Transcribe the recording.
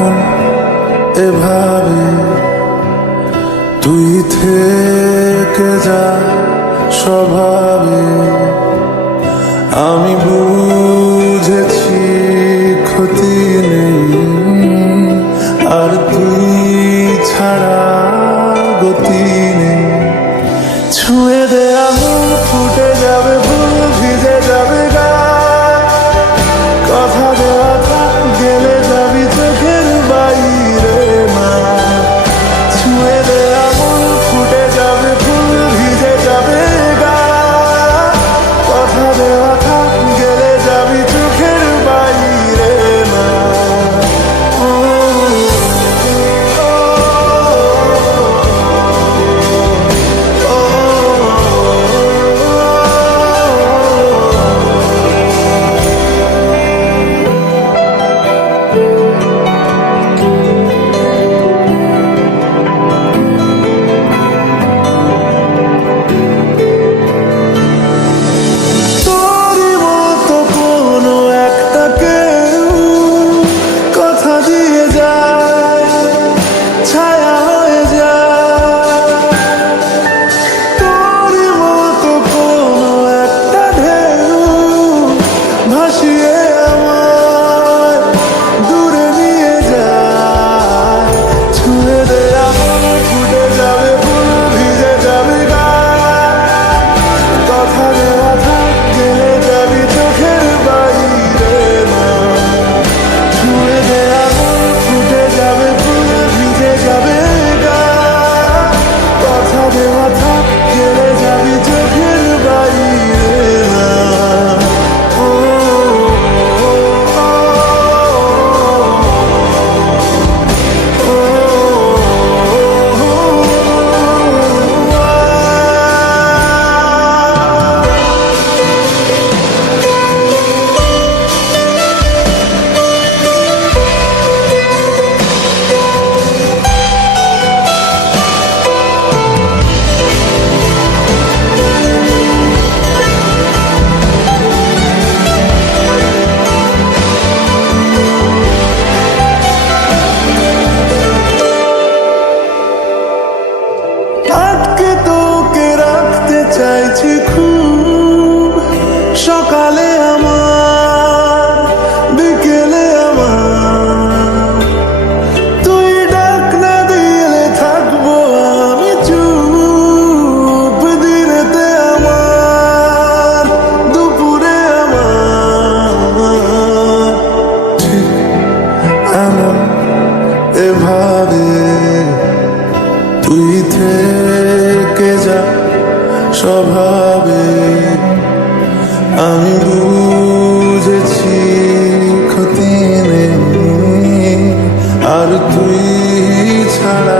এমন এভাবে তুই থেকে যা স্বভাবে। আমি বুঝেছি ক্ষতি নেই, আর তুই ছাড়া গতি নেই। ছুঁয়ে দে আঙুল, ফুটে যাবে ফুল, ভিজে যাবে গায়ে। কথা দেওয়া থাক, গেলে যাবি চোখের বাইরে না। ছুঁয়ে দে আঙুল, ফুটে যাবে ফুল, ভিজে যাবে গায়ে। কথা দেওয়া থাক, গেলে যাবি চোখের বাইরে না। তোরই মতো কোনো একটা কেউ কথা দিয়ে যায়, ছায়া হয়ে যায়। তোরই মতো কোনো একটা ঢেউ ভাসিয়ে আমায় দূরে নিয়ে যায়। ছুঁয়ে দে আঙুল, ফুটে যাবে ফুল, ভিজে যাবে গায়ে। কথা দেওয়া থাক, গেলে যাবি চোখের বাইরে না। ছুঁয়ে দে আঙুল, ফুটে যাবে ফুল, ভিজে যাবে গায়ে। কথা দেওয়া থাক, গেলে যাবি চোখের বাইরে না। ও, আটকে তোকে রাখতে চাইছি খুব, সকালে আমার, বিকেলে আমার। তুই ডাক না দিলে থাকবো আমি চুপ, দিনেতে আমার, দুপুরে আমার। ঠিক এমন এভাবে তুই থেকে যা স্বভাবে। আমি বুঝেছি ক্ষতি নেই, আর তুই ছাড়া